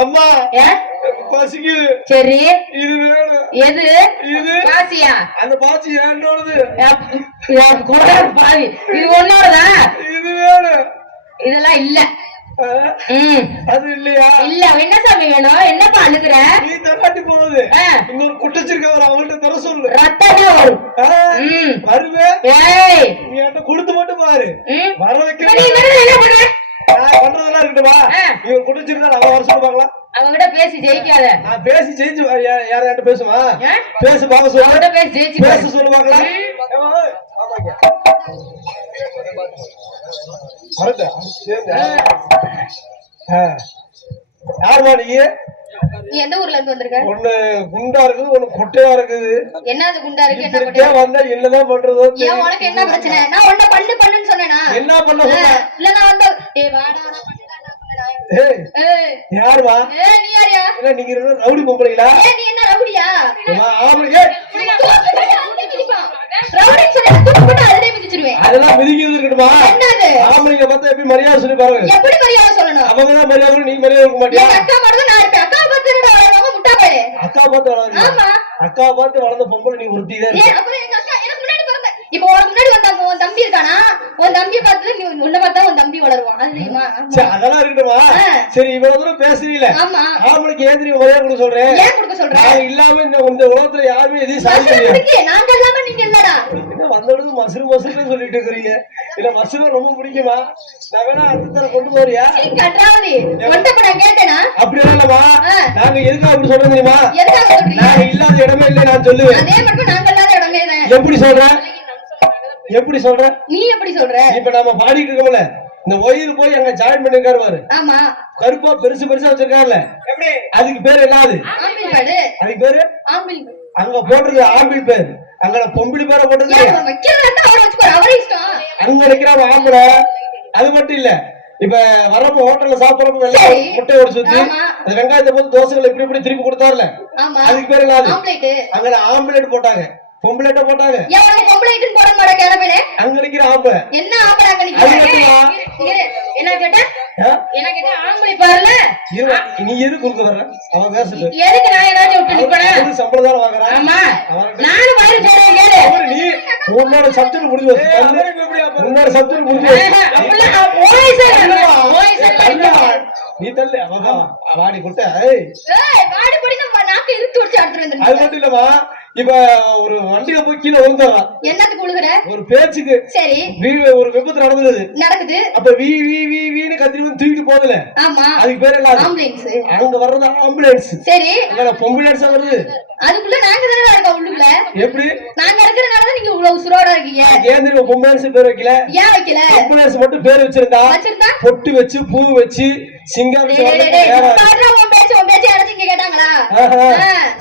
அம்மா? பசிக்குது. சரி. இது வேணும். எது? இது. பாசியா? அந்த பாச்சி என்னோடது பாவி இது உன்னோடதா இது வேணும். இதெல்லாம் இல்ல. அது இல்லையா? இல்ல என்ன சாமி வேணும்? என்னப்பா அழுகுற? நீ தராட்டி போகுது. இன்னொரு குட்டச்சிருக்கவர் அவங்கள்ட்ட தர சொல்லு. ரத்தம் வரும். வருவே ஏய். நீ என்கிட்ட கொடுத்து மட்டும் பாரு. வர வைக்க என்ன பண்ற? இருக்கட்டுமா? வர அவங்கிட்ட பேசி ஜெயிக்காத. நான் பேசி ஜெயிச்சு யார் பேசுமா? பேசு சொல்லு. அவங்கிட்ட ஜெயிச்சு ஆமாங்க. நீ? நீ எந்த ஊர்ல இருந்து வந்திருக்க? ஒண்ணு குண்டா இருக்குது ஒண்ணு கொட்டையா இருக்குது. என்னது குண்டா இருக்கு என்ன பண்ணு வந்தா என்னதான் பண்றதோ ஏன் தெரியல. உனக்கு என்ன பிரச்சனை? நான் உன்ன பண்ணு பண்ணுன்னு சொன்னேனா? என்ன பண்ண இல்ல நான் வந்து வாடா யாருமா நீ யாரியா? என்ன நீங்க பேரும் ரவுடி பொம்பளைங்களா? நீ என்ன ரவுடியா? சொல்லி மிதிச்சிருவேன். அதெல்லாம் மிதிக்கிறது இருக்கட்டுமா என்னது? ஆம்பளைங்க பார்த்தா எப்படி மரியாதை சொல்லி பாருங்க. எப்படி மரியாதை சொல்லணும்? அவங்க தான் மரியாதை நீ மரியாதை மாட்டியா? எங்க அக்கா மட்டும் நான் அக்கா பார்த்து முட்டா பையன் அக்கா பார்த்து வளர்ந்து ஆமா. அக்கா பார்த்து வளர்ந்த பொம்பளை நீ ஒருத்தி தான் ஏன் அப்புறம் எங்க அக்கா எனக்கு முன்னாடி பிறந்த இப்போ உனக்கு தம்பி இருக்கானா உன் தம்பியை பார்த்து நீ உன்னை பார்த்தா உன் தம்பி வளருவான்? அது தெரியுமா அதெல்லாம் இருக்கட்டுமா. சரி இவ்வளவு தூரம் பேசுறீங்களே ஆமா. ஆம்பளைக்கு ஏன் தெரியும் மரியாதை கொடுக்க சொல்றேன் ஏன் கொடுக்க இல்லாம இந்த இந்த உலகத்துல யாருமே எதையும் சாதிக்க நாங்க இல்லாம நீங்க இல்லடா. என்ன வந்தவனுக்கு மசுறு மசுறுன்னு சொல்லிட்டு இருக்கிறீங்க. இல்ல மசுறு ரொம்ப பிடிக்குமா? நான் வேணா அடுத்த கொண்டு போறியா நான் கேட்டேனா? அப்படியா இல்லம்மா. ஆ. நாங்க எதுக்கு அப்படி சொல்றோம் தெரியுமா? நாங்க இல்லாத இடமே இல்லை நான் சொல்லுவேன். அதே மட்டும் நாங்க இல்லாத இடமே எப்படி சொல்ற? எப்படி சொல்ற? நீ எப்படி சொல்ற? இப்ப நம்ம பாடிட்டு இருக்கோம்ல. இந்த ஒயிறு போய் அங்க ஜாயின் பண்ணிருக்காரு பாரு. ஆமா. கருப்பா பெருசு பெருசா வச்சிருக்காருல்ல எப்படி? அதுக்கு பேர் என்னது அதுக்கு பேரு? அங்க போட்டிருக்கு ஆம்பிள் பேர். அங்க பொம்பளை பேரை போட்டிருக்கு அங்க நிக்கிறான் ஆம்பளை. அது மட்டும் இல்ல. இப்ப வரப்ப ஹோட்டல்ல சாப்பிடறப்ப வெள்ளை சரி. முட்டையோட சுத்தி. அந்த வெங்காயத்தை போட்டு தோசைகளை இப்படி இப்படி திருப்பி கொடுத்தாருல. ஆமா. அதுக்கு பேர் என்னது ஆம்லேட் அங்க ஆம்பளேட் போட்டாங்க. பொம்பளேட்ட போட்டாங்க. உனக்கு பொம்பளைட்டுன்னு போட மாட்டா கிளம்பினே? அங்க நிக்கிற ஆம்பளை. என்ன ஆம்பளை அங்க அது நிக்கிற என்ன கேட்ட? என்ன கேட்ட? ஆம்பளை பாருல. நீ எது குறுக்க வர்ற? அவன் பேசுது எதுக்கு நான் ஏதாச்சும் விட்டு நிப்பேன்? அவன் சம்பளம் தானே வாங்குறான் ஆமா நானும் வயிறு சொல்றேன் கேளு. நீ உன்னோட சப்ஜெக்ட் முடிஞ்சு உன்னோட சப்ஜெக்ட் முடிஞ்சு அப்படிலாம் ஓய்ஸா ஓய்ஸா படிக்க நீ தள்ளு. அவன் வாடி குட்ட ஏய். வாடி படி நம்ம நாக்கு இழுத்து வச்சு அடுத்து அது வந்து மட்டும் இல்லம்மா. இப்ப ஒரு வண்டியில போய் கீழே விழுந்துடுறான் என்னத்துக்கு உழுகுற ஒரு பேச்சுக்கு சரி. வீ- ஒரு விபத்து நடந்தது. நடக்குது. அப்ப வீ வீ வீ வீன்னு கத்தி வந்து தூக்கிட்டு போகுதுல ஆமா. அதுக்கு பேர் என்ன? ஆம்புலன்ஸ். அங்க வர்றது? ஆம்புலன்ஸ். சரி. அங்க பொம்புலன்ஸா வருது? அதுக்குள்ள நாங்க தானே இருக்கோம் உள்ளுக்குள்ள? எப்படி? நாங்க இருக்கிறனாலதான் நீங்க இவ்வளவு உசுரோட இருக்கீங்க. ஏன் தெரியும் பொம்புலன்ஸ் பேர் வைக்கல. ஏன் வைக்கல? ஆம்புலன்ஸ் மட்டும் பேர் வச்சிருந்தா வச்சிருந்தா? பொட்டு வச்சு பூ வச்சு உன் பேச்சு, பேச்சு யாராச்சும் இங்க கேட்டாங்களா?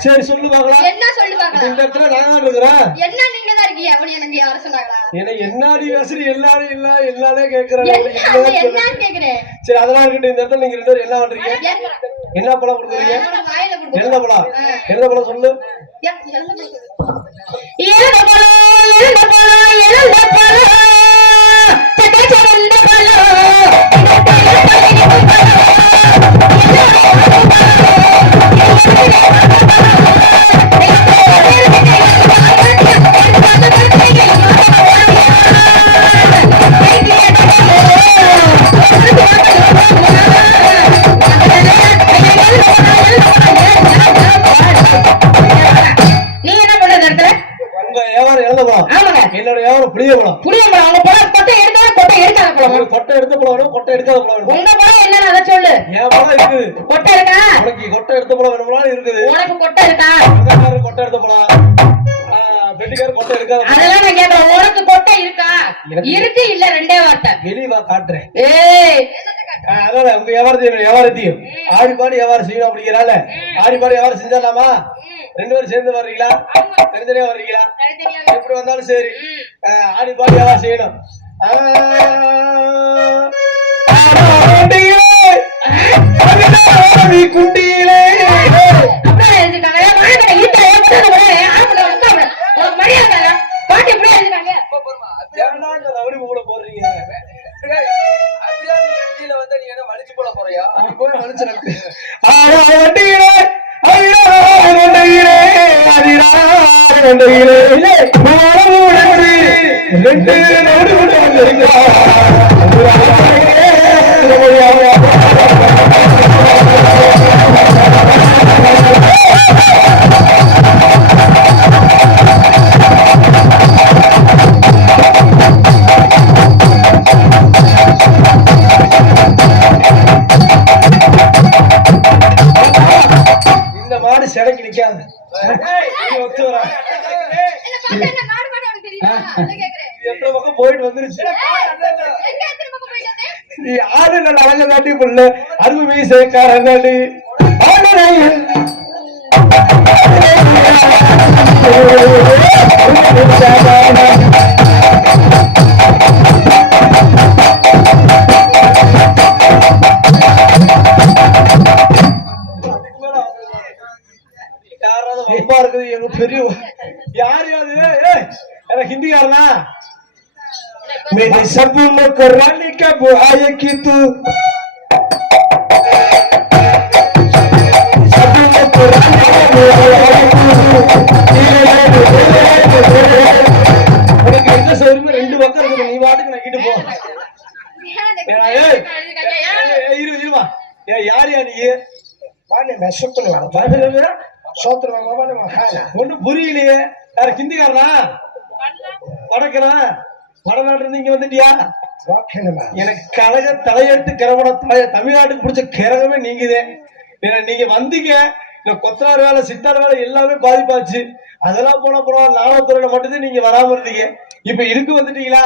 சரி சொல்லு பாக்கலாம் என்ன சொல்லுவாங்க இந்த இடத்துல நான் தான் இருக்கிறேன் என்ன நீங்க தான் இருக்கீங்க? அப்படி எனக்கு யாரும் சொன்னாங்களா? எனக்கு என்னாடி பேசுற? எல்லாரும் இல்ல எல்லாரே கேக்குறாங்க என்ன? உங்களுக்கு அது என்னதான் சொல்றது? என்னன்னு கேக்குறேன்? சரி அதெல்லாம் இருக்கட்டும். இந்த இடத்துல நீங்க ரெண்டு என்ன பண்றீங்க? என்ன பழம் கொடுக்குறீங்க. என்ன பழம்? என்ன பழம்? சொல்லு? பழம். புளிய பழம் புளிய பழம் கொட்டை எடுத்தா கொட்டை எடுக்காத பழம் கொட்டை எடுத்த பழம் வேணும் கொட்டை எடுக்காத பழம் வேணும். உங்க பழம் என்னன்னு அதை சொல்லு. என் பழம் இருக்குது. கொட்டை இருக்கா? உனக்கு கொட்டை எடுத்த பழம் வேணும்னாலும் இருக்குது. உனக்கு கொட்டை இருக்கா? வெங்காயக்காரர் கொட்டை எடுத்த பழம் பெட்டிக்காரர் கொட்டை எடுக்காத அதெல்லாம் நான் கேட்கறேன் உனக்கு கொட்டை இருக்கா? இருக்கு இல்ல ரெண்டே வார்த்தை. வெளிவா காட்டுறேன். ஏய் ஆ, அதான் உங்க வியாபாரத்தையும் வியாபாரத்தையும் ஆடி பாடி வியாபாரம் செய்யணும் அப்படிங்கிறால ஆடி பாடி வியாபாரம் செஞ்சிடலாமா ரெண்டு பேரும் சேர்ந்து வர்றீங்களா தனித்தனியா வர்றீங்களா எப்படி வந்தாலும் சரி ஆடி பாடி வியாபாரம் செய்யணும் ஆ, போயிட்டு வந்துருச்சு? நீ ஆடு நல்ல அழக தாண்டி புள்ள. அருமை மீசைக்காரன் தாண்டி. ஆடுறையில் யாராவது பெரிய யாரு அது? ஏய், எனக்கு ஹிந்திக்காரனா मेरे सपनों को रानी का बुआया की तू सपनों को रानी का बुआया की तू உனக்கு எந்த சௌரியமும் ரெண்டு பக்கம் இருக்குது நீ வாட்டுக்கு நக்கிட்டு போ ஏன் அந்த ஏடா, ஏய், அழுதுகாங்க? ஏன்? ஏய், ஏய், இரு இருமா ஏய் யார் யா நீ வாணி மெசப்புல சோத்திர ஒன்னும் புரியலையே யார் ஹிந்திக்காரனா வடக்கிறா வடநாட்டுல இருந்து இங்க வந்துட்டியா? எனக்கு கழக தலையெடுத்து கிரமண தலைய தமிழ்நாட்டுக்கு பிடிச்ச கிரகமே நீங்குதே. நீங்க வந்தீங்க கொத்தனார் வேலை சித்தார் வேலை எல்லாமே பாதிப்பாச்சு. அதெல்லாம் போன அப்புறம் நாடகத்துறையில மட்டும்தான் நீங்க வராம இருந்தீங்க. இப்ப இதுக்கு வந்துட்டீங்களா?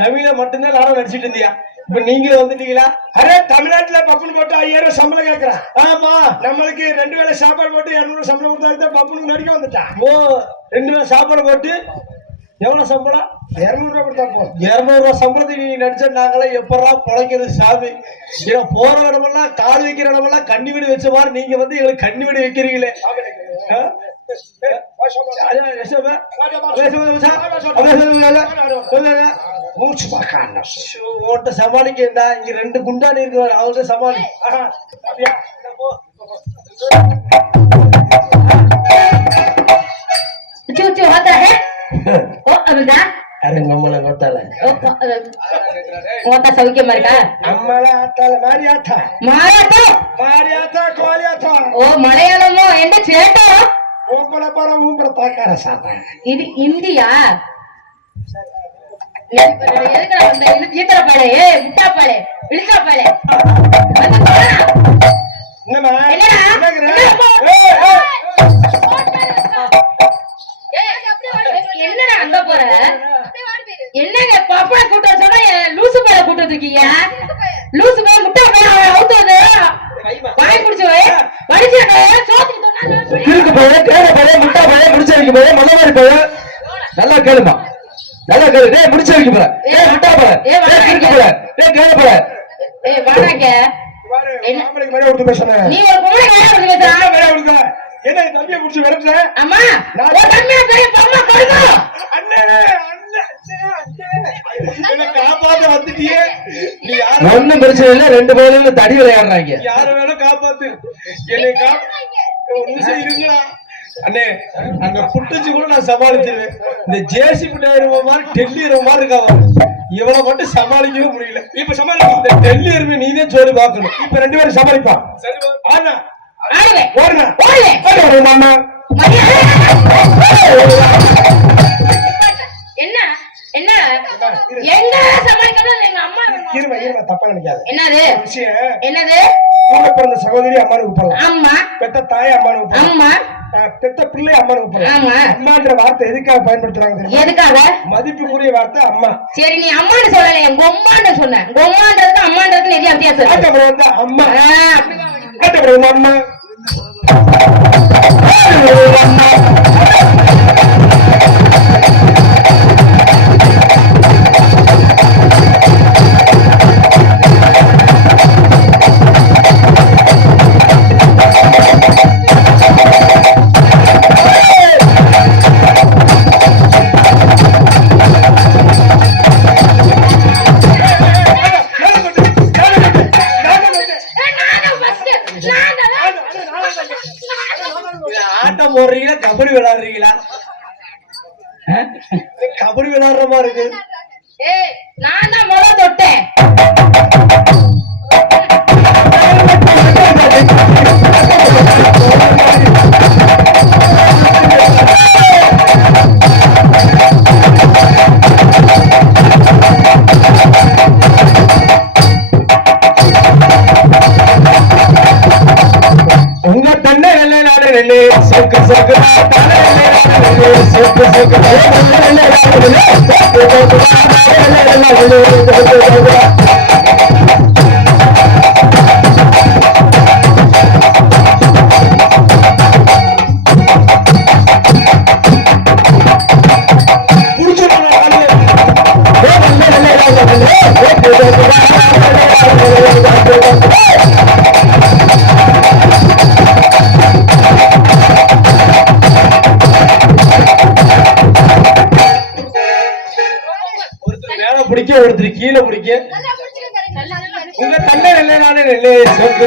தமிழ மட்டும்தான் நாடகம் நடிச்சிட்டு இருந்தியா? இப்ப நீங்களும் வந்துட்டீங்களா? அரே தமிழ்நாட்டுல பப்புனு போட்டு ஐயாயிரம் சம்பளம் கேக்குறான் ஆமா நம்மளுக்கு ரெண்டு வேளை சாப்பாடு போட்டு இருநூறு சம்பளம் கொடுத்தா பப்புனு நடிக்க வந்துட்டான். ஓ ரெண்டு பேரும் சாப்பாடு போட்டு எவ்வளவு சம்பளம்? இருநூறு ரூபாய் கொடுத்தா போதும். இருநூறு ரூபாய் சம்பளத்துக்கு நீங்க நடிச்ச நாங்களே எப்படா பொழைக்கிறது சாமி? ஏன்னா போற இடமெல்லாம் கால் வைக்கிற இடமெல்லாம் கண்ணி வீடு வச்ச மாதிரி நீங்க வந்து எங்களுக்கு கண்ணி வீடு வைக்கிறீங்களே. சொல்லுங்க. மூச்சு பார்க்கான ஓட்ட சமாளிக்கண்டா இங்க ரெண்டு குண்டாடி இருக்கு அவர்கிட்ட சமாளி அப்படியா ಸೌಖ್ಯ ಮಾರಿಕ ಓ ಮಲಯಾಳಮೋ ಎಂದ ಚೇಟ ಓಂಬಳ ಬರ ಓಂಬಳ ಪಾಕಾರ ಸಾತ ಇದು ಹಿಂದಿಯಾ நம்மள ஆத்தால மாதிரி ஆத்தா மாறாட்டோ மாதிரி ஆத்தா கோழி ஆத்தா ஓ மலையாளமோ எந்த சேட்டோ உங்களை போற ஊம்பர தாக்கார சாத்தா இது இந்தியா எதுக்குடா வந்த இது ஈத்தர பாலே ஏ முட்டா பாலே இழுச்சா பாலே வந்து போடா என்னம்மா என்னடா? அங்க போற. என்னங்க பப்பட கூட்டம் சொன்னா லூசு பைய இருக்கீங்க? லூசு பைய முட்டை பைய அவுத்தது வாய் குடிச்சு வடிச்சிருக்க சோத்துக்கு இருக்கு போய கேட போய முட்டா போய முடிச்சு வைக்க போய மல்ல மாதிரி போய நல்லா கேளுமா? நல்லா கேளு. டேய் முடிச்சு வைக்க போற. டேய் முட்டா போற. டேய். கிறுக்கு போற. டேய் கேள போற. வாடாங்க நீ ஒரு பொம்பளை பேசுறா? என்ன தம்பியை புடிச்சு விரட்டுற? அம்மா ஒரு தம்பியா பெரிய பொம்மை கொடுங்க அண்ணே, அண்ணே, அண்ணே, அண்ணே. என்ன காப்பாத்த வந்துட்டியே. நீ யாரு ஒண்ணும் பிரச்சனை இல்ல. ரெண்டு பேரும் தடி விளையாடுறாங்க. யார வேணா காப்பாத்து? என்னை காப்ப ஒரு நிமிஷம் இருங்களா அண்ணே அங்க புட்டுச்சு கூட நான் சமாளிச்சிருவேன். இந்த ஜேசிபி டயர் மாதிரி டெல்லி எருமை மாதிரி இருக்கா இவளை மட்டும் சமாளிக்கவே முடியல. இப்ப சமாளிக்க இந்த டெல்லி எருமை நீதான் சொல்லி பார்க்கணும். இப்ப ரெண்டு பேரும் சமாளிப்பா. ஆனா ஆடுவேன் ஓடுனா ஓடுவேன் இருமா இருமா தப்பா நினைக்காத. என்னது? விஷயம் என்னது? கூட பிறந்த சகோதரி அம்மானு கூப்பிடலாம். அம்மா? பெத்த தாய் அம்மானு கூப்பிடலாம். அம்மா? பெத்த பிள்ளை அம்மானு கூப்பிடலாம். ஆமா. அம்மான்ற வார்த்தை எதுக்காக பயன்படுத்துறாங்க எதுக்காக? மதிப்புக்குரிய வார்த்தை அம்மா. சரி நீ அம்மான்னு சொல்லல கொம்மான்னு சொன்ன. கொம்மான்றதுக்கு அம்மான்றதுக்கு நிறைய வித்தியாசம் இருக்கு. ஆட்டப்படம் வந்து அம்மா. அம்மா. போடுறீங்களா கபடி விளையாடுறீங்களா? கபடி விளையாடுற மாதிரி இருக்கு. ஏய் நான் தான் முத தொட்டேன். சொக்கு சொக்கு மேல ஒருத்தர் கீழே பிடிக்க உங்க தன்னை வெள்ளை நாடு வெள்ளை சொத்து.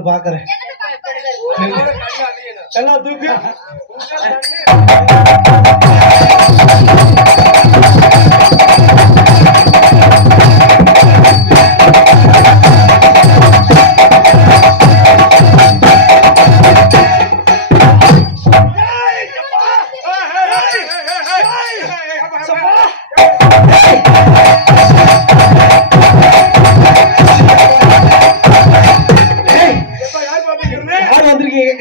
நான் கீழே